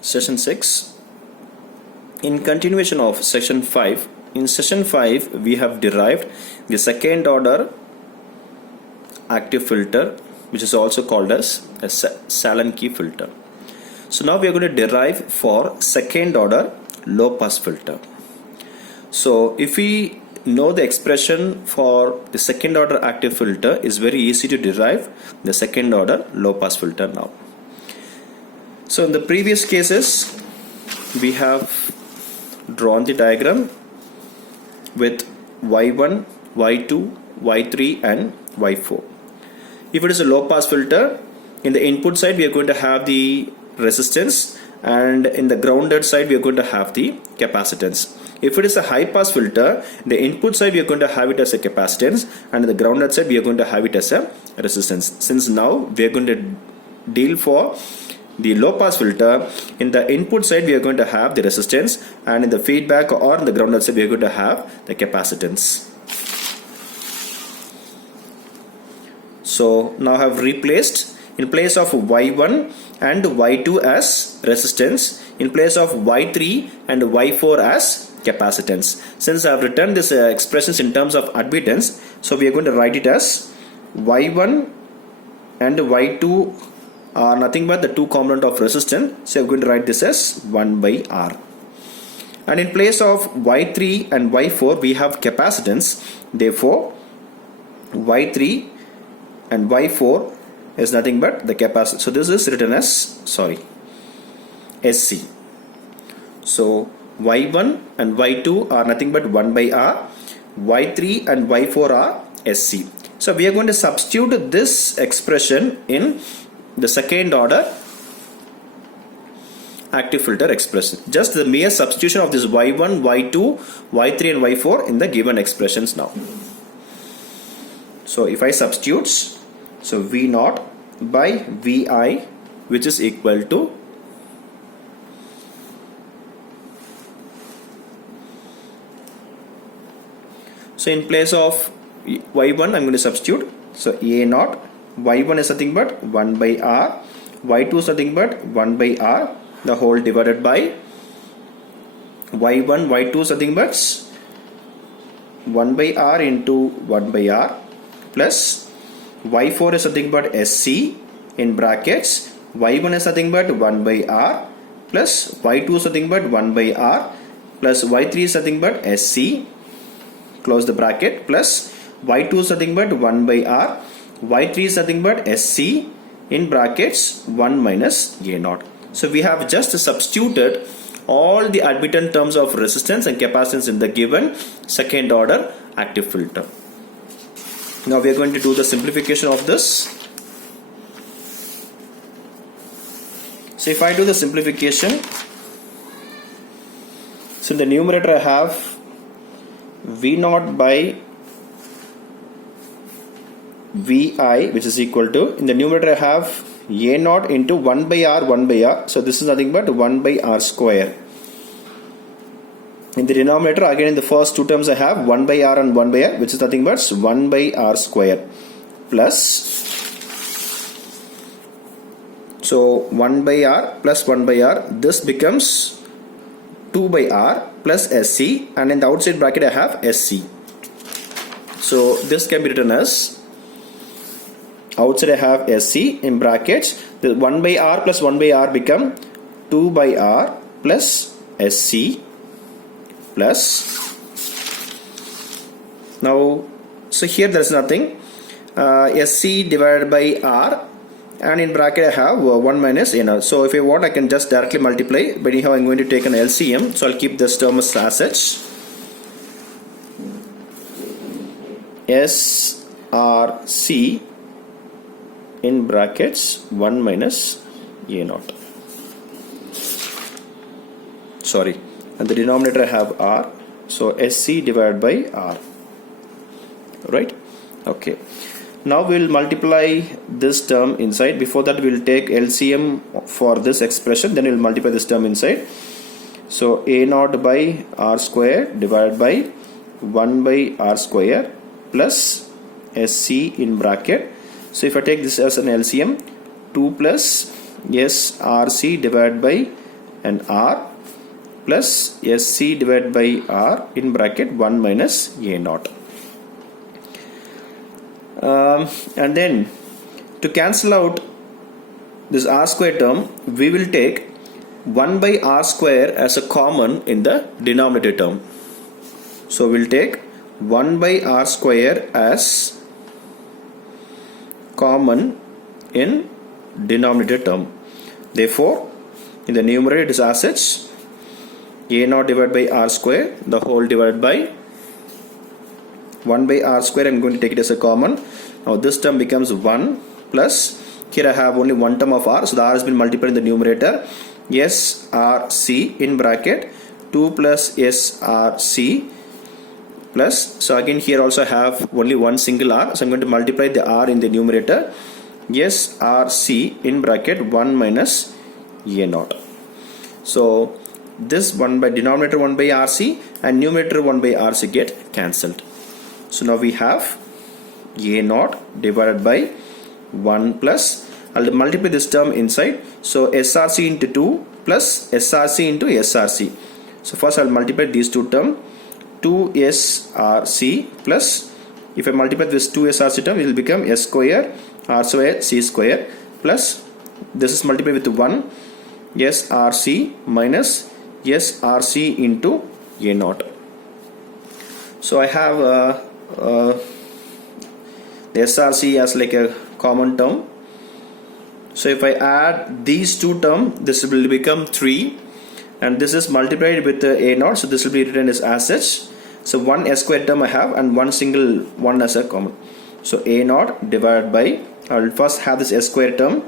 Session 6. In continuation of Session 5, in Session 5 we have derived the second order active filter, which is also called as a Salenki filter. So now we are going to derive for second order low pass filter. So if we know the expression for the second order active filter, is very easy to derive the second order low pass filter now. So in the previous cases we have drawn the diagram with y1, y2, y3 and y4. If it is a low pass filter, in the input side we are going to have the resistance, and in the grounded side we are going to have the capacitance. If it is a high pass filter, the input side we are going to have it as a capacitance, and the grounded side we are going to have it as a resistance. Since now we are going to deal for the low pass filter, in the input side we are going to have the resistance, and in the feedback or in the grounded side we are going to have the capacitance. So now I have replaced, in place of y1 and y2 as resistance, in place of y3 and y4 as capacitance. Since I have written this expressions in terms of admittance, so we are going to write it as y1 and y2 are nothing but the two component of resistance, so I'm going to write this as 1 by R. And in place of y3 and y4 we have capacitance, therefore y3 and y4 is nothing but the capacitance. So this is written as SC. So y1 and y2 are nothing but 1 by R, y3 and y4 are SC. So we are going to substitute this expression in the second order active filter expression. Just the mere substitution of this y1, y2, y3 and y4 in the given expressions now. So if I substitute, so V0 by Vi, which is equal to so in place of y1 I'm going to substitute, so A0, y1 is nothing but 1 by R, y2 is nothing but 1 by R, the whole divided by y1, y2 is nothing but 1 by R into 1 by R, plus y4 is nothing but SC in brackets, y1 is nothing but 1 by R, plus y2 is nothing but 1 by R, plus y3 is nothing but SC, close the bracket, plus y2 is nothing but 1 by R, y3 is nothing but SC in brackets 1 minus A0. So we have just substituted all the admittant terms of resistance and capacitance in the given second order active filter. Now we are going to do the simplification of this. So if I do the simplification, so in the numerator I have V0 by Vi, which is equal to, in the numerator I have A0 into 1 by R, 1 by R. So this is nothing but 1 by R square. In the denominator, again in the first two terms I have 1 by R and 1 by R, which is nothing but 1 by R square, plus, so 1 by R plus 1 by R, this becomes 2 by R plus SC, and in the outside bracket I have SC. So this can be written as, outside I have SC in brackets, the 1 by R plus 1 by R become 2 by R plus SC, plus, now so here there is nothing, SC divided by R, and in bracket I have 1 minus A0. So if I want I can just directly multiply, but anyhow I'm going to take an LCM, so I'll keep this term as such. SRC in brackets 1 minus A0. Sorry, and the denominator I have R, so SC divided by R, right? Okay, now we'll multiply this term inside. Before that we'll take LCM for this expression, then we'll multiply this term inside. So A0 by R square divided by 1 by R square plus SC in bracket. So if I take this as an LCM, 2 plus SRC divided by and R plus SC divided by R in bracket 1 minus A naught. And then to cancel out this R square term, we will take 1 by R square as a common in the denominator term. So we'll take 1 by R square as common in denominator term. Therefore, in the numerator it is as such, A naught divided by R square, the whole divided by 1 by R square. I'm going to take it as a common. Now this term becomes 1 plus, here I have only one term of R, so the R has been multiplied in the numerator, SRC in bracket 2 plus SRC plus, so again here also I have only one single R, so I'm going to multiply the R in the numerator, SRC in bracket 1 minus A naught. So this 1 by denominator 1 by RC and numerator 1 by RC get cancelled. So now we have A naught divided by 1 plus, I'll multiply this term inside, so SRC into 2 plus SRC into SRC. So first I'll multiply these two terms, 2SRC plus, if I multiply this 2SRC term, it will become S square R square C square plus, this is multiplied with 1, SRC minus SRC into A naught. So I have the SRC as like a common term. So if I add these two terms, this will become 3, and this is multiplied with A naught, so this will be written as such. So one S square term I have and one single one as a common. So A naught divided by, I will first have this S square term,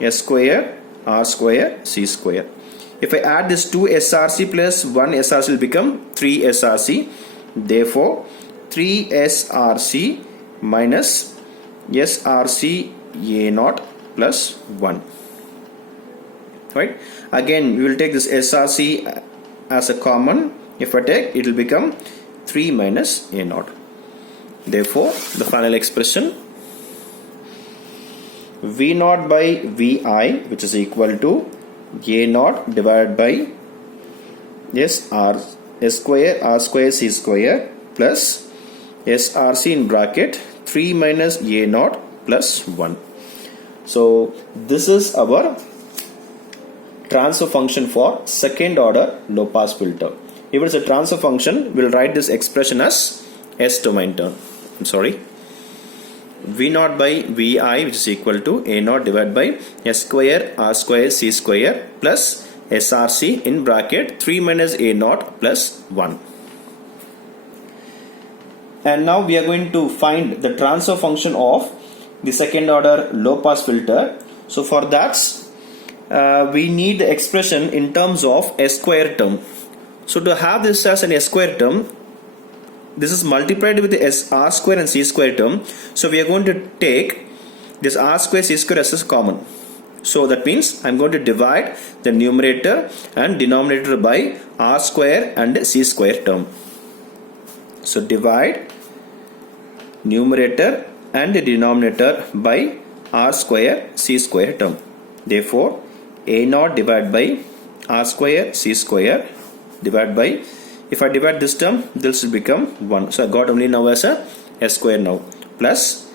S square R square C square. If I add this 2 SRC plus 1 SRC will become 3 SRC. Therefore 3 SRC minus SRC A naught plus 1. Right? Again we will take this SRC as a common. If I take, it will become 3 minus A naught. Therefore the final expression, V naught by Vi, which is equal to A naught divided by S square R square C square plus SRC in bracket 3 minus A naught plus 1. So this is our transfer function for second order low pass filter. If it's a transfer function, we'll write this expression as S domain term. V naught by Vi, which is equal to A naught divided by S square R square C square plus SRC in bracket 3 minus A naught plus 1. And now we are going to find the transfer function of the second order low pass filter. So for that we need the expression in terms of S square term. So to have this as an S square term, this is multiplied with the R square and C square term. So we are going to take this R square C square as a common. So that means I'm going to divide the numerator and denominator by R square and C square term. So divide numerator and the denominator by R square C square term. Therefore A naught divided by R square C square divided by, if I divide this term, this will become 1. So I got only now as a S square now plus,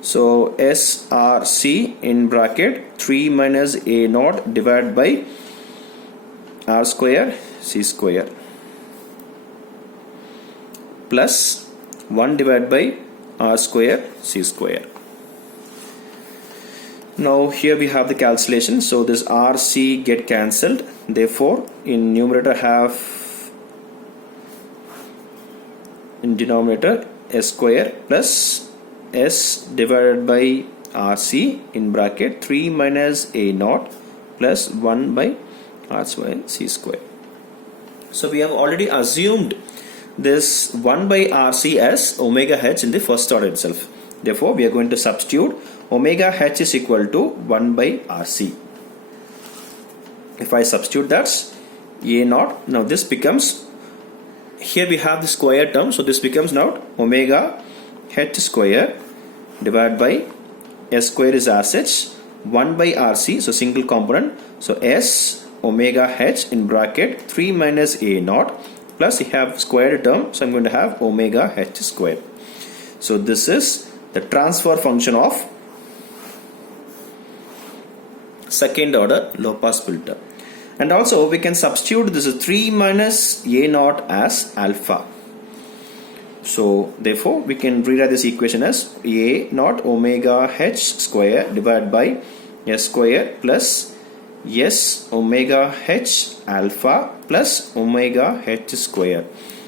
so SRC in bracket 3 minus A naught divided by R square C square plus 1 divided by R square C square. Now here we have the cancellation, so this RC get cancelled. Therefore in numerator have, in denominator S square plus S divided by RC in bracket 3 minus A naught plus 1 by R square C square. So we have already assumed this 1 by RC as omega h in the first order itself. Therefore we are going to substitute omega h is equal to 1 by RC. If I substitute that, A naught, now this becomes, here we have the square term, so this becomes now omega h square divided by S square is as such 1 by RC, so single component, so S omega h in bracket 3 minus a naught plus you have squared term, so I'm going to have omega h square. So this is the transfer function of second order low pass filter. And also we can substitute this is 3 minus a naught as alpha. So therefore we can rewrite this equation as a naught omega h square divided by s square plus s omega h alpha plus omega h square,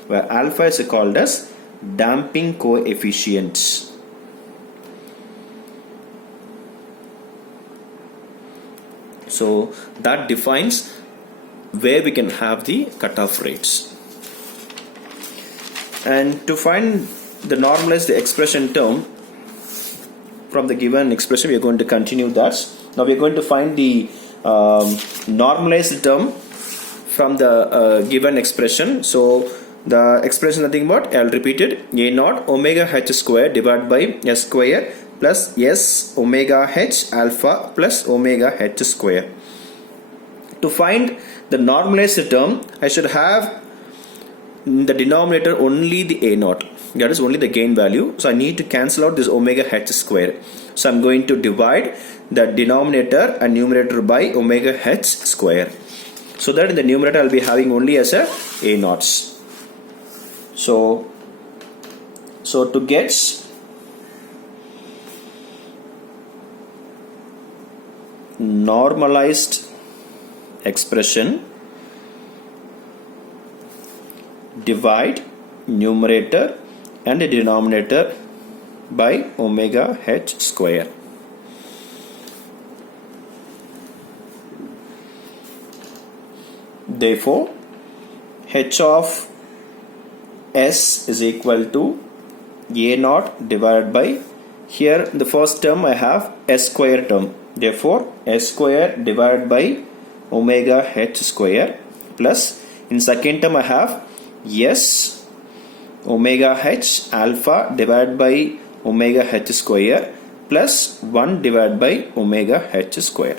where alpha is called as damping coefficients. So that defines where we can have the cutoff rates. And to find the normalized expression term from the given expression, we are going to continue that. Now we are going to find the normalized term from the given expression. So the expression nothing but, I'll repeat it, a naught omega h square divided by s square plus s omega h alpha plus omega h square. To find the normalized term, I should have in the denominator only the a naught, that is only the gain value. So I need to cancel out this omega h square. So I'm going to divide the denominator and numerator by omega h square, so that in the numerator I'll be having only as a naughts. So to get normalized expression, divide numerator and the denominator by omega h square. Therefore h of s is equal to a naught divided by, here in the first term I have s square term, therefore s square divided by omega h square plus in second term I have s omega h alpha divided by omega h square plus 1 divided by omega h square.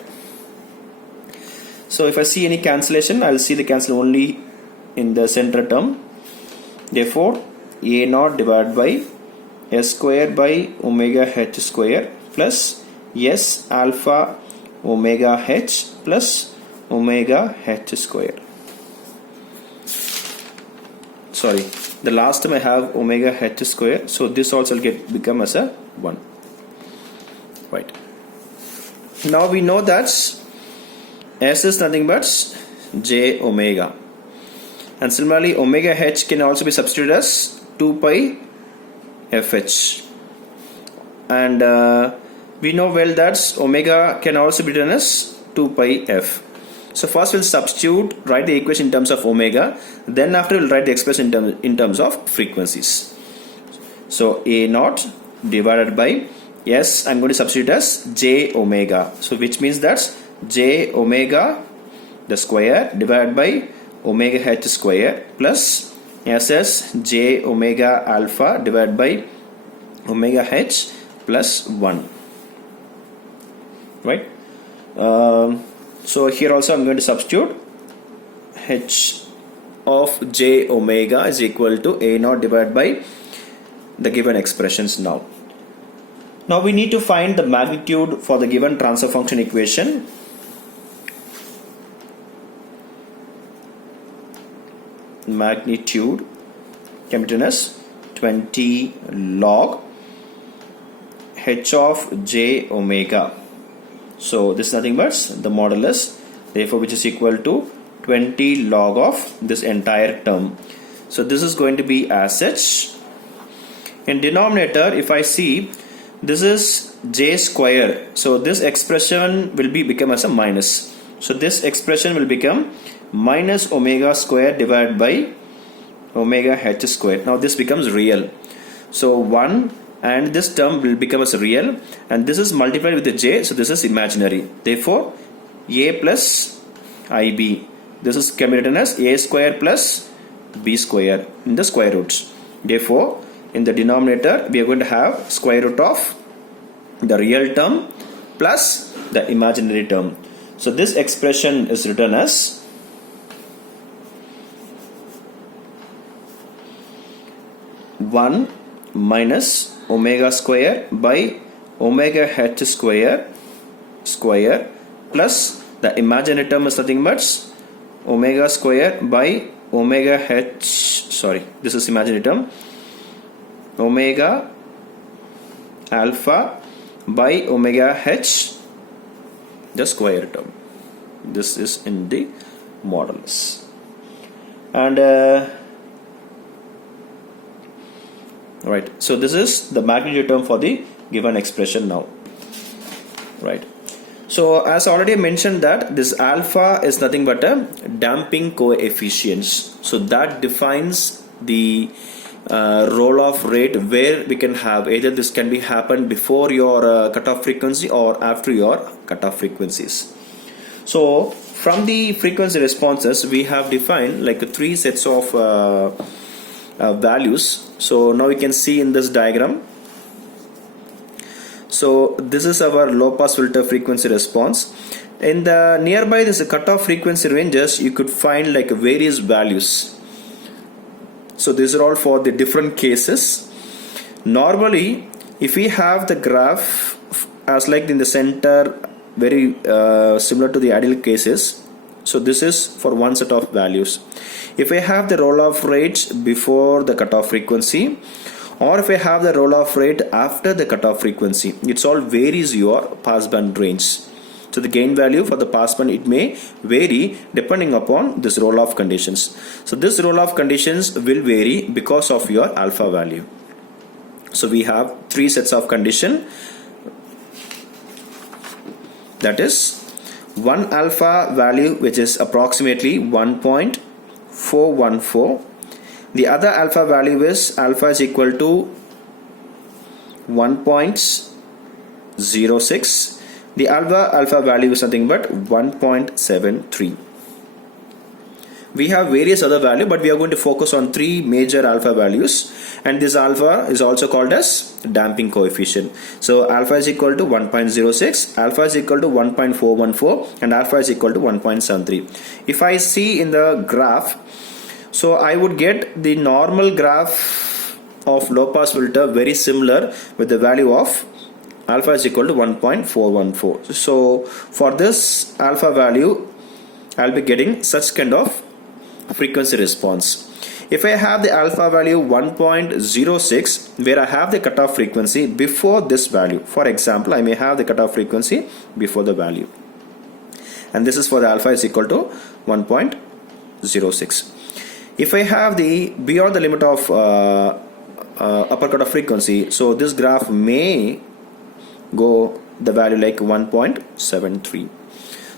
So if I see any cancellation, I'll see the cancel only in the center term. Therefore a naught divided by s square by omega h square plus s alpha omega h plus omega h square. Sorry, the last time I have omega h square, so this also will become as a 1. Right. Now we know that s is nothing but j omega, and similarly omega h can also be substituted as 2 pi fh, and we know well that omega can also be written as 2 pi f. So first we'll substitute, write the equation in terms of omega, then after we'll write the expression in terms of frequencies. So a naught divided by s, I'm going to substitute as j omega, so which means that's j omega the square divided by omega h square plus ss j omega alpha divided by omega h plus 1. Right. So here also I'm going to substitute h of j omega is equal to a naught divided by the given expressions. Now we need to find the magnitude for the given transfer function equation. Magnitude can be written as 20 log h of j omega. So this is nothing but the modulus, therefore which is equal to 20 log of this entire term. So this is going to be as such. In denominator, if I see this is j square, so this expression will become as a minus. So this expression will become minus omega square divided by omega h square. Now this becomes real. So 1 and this term will become as real, and this is multiplied with the j, so this is imaginary. Therefore a plus ib, this is can be written as a square plus b square in the square roots. Therefore in the denominator we are going to have square root of the real term plus the imaginary term. So this expression is written as one minus omega square by omega h square plus the imaginary term is nothing but omega square by omega h, sorry, this is imaginary term, omega alpha by omega h, the square term. This is in the modulus. And right, so this is the magnitude term for the given expression now. Right. So as already mentioned that this alpha is nothing but a damping coefficient. So that defines the roll-off rate where we can have either this can be happen before your cutoff frequency or after your cutoff frequencies. So from the frequency responses we have defined like three sets of values. So now you can see in this diagram. So this is our low pass filter frequency response. In the nearby this cutoff frequency ranges you could find like various values. So these are all for the different cases. Normally if we have the graph as like in the center very similar to the ideal cases, so this is for one set of values. If I have the roll-off rate before the cutoff frequency, or if I have the roll-off rate after the cutoff frequency, it's all varies your passband range. So the gain value for the passband, it may vary depending upon this roll-off conditions. So this roll-off conditions will vary because of your alpha value. So we have three sets of condition. That is one alpha value which is approximately 1.414. The other alpha value is alpha is equal to 1.06. The alpha value is nothing but 1.73. We have various other values, but we are going to focus on three major alpha values, and this alpha is also called as damping coefficient. So alpha is equal to 1.06, alpha is equal to 1.414, and alpha is equal to 1.73. If I see in the graph, so I would get the normal graph of low pass filter very similar with the value of alpha is equal to 1.414. So for this alpha value I'll be getting such kind of frequency response. If I have the alpha value 1.06 where I have the cutoff frequency before this value, for example I may have the cutoff frequency before the value, and this is for the alpha is equal to 1.06. If I have the beyond the limit of upper cutoff frequency, so this graph may go the value like 1.73.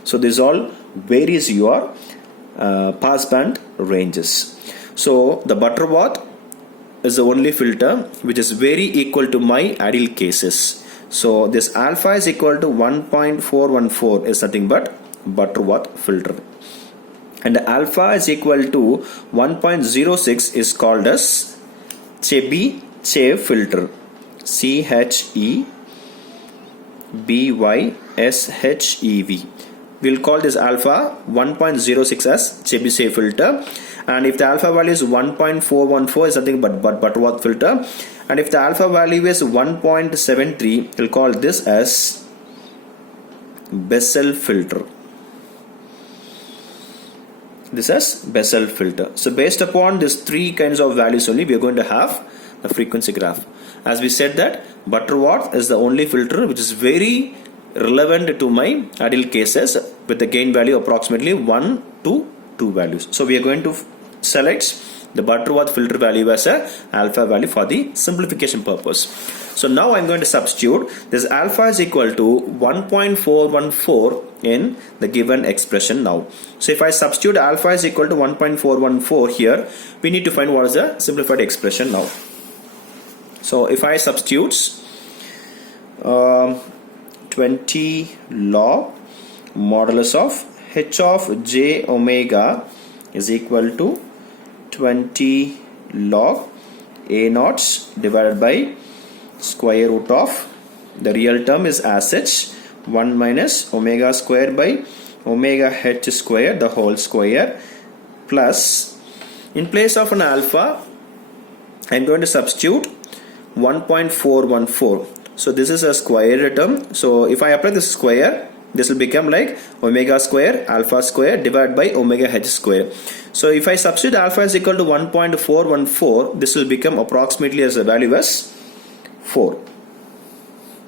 So this all varies your passband ranges. So the Butterworth is the only filter which is very equal to my ideal cases. So this alpha is equal to 1.414 is nothing but Butterworth filter, and the alpha is equal to 1.06 is called as Chebyshev filter, Chebyshev. We'll call this alpha 1.06 as Chebyshev filter, and if the alpha value is 1.414 is nothing but Butterworth filter, and if the alpha value is 1.73 we'll call this as Bessel filter. This is Bessel filter. So based upon these three kinds of values only we are going to have the frequency graph. As we said that Butterworth is the only filter which is very relevant to my ideal cases with the gain value approximately 1 to 2 values. So we are going to select the Butterworth filter value as a alpha value for the simplification purpose. So now I'm going to substitute this alpha is equal to 1.414 in the given expression now. So if I substitute alpha is equal to 1.414 here, we need to find what is the simplified expression now. So if I substitute 20 log modulus of h of j omega is equal to 20 log a naught divided by square root of the real term is as such 1 minus omega square by omega h square the whole square plus, in place of an alpha I'm going to substitute 1.414. so this is a square term, so if I apply this square, this will become like omega square alpha square divided by omega h square. So if I substitute alpha is equal to 1.414, this will become approximately as a value as 4.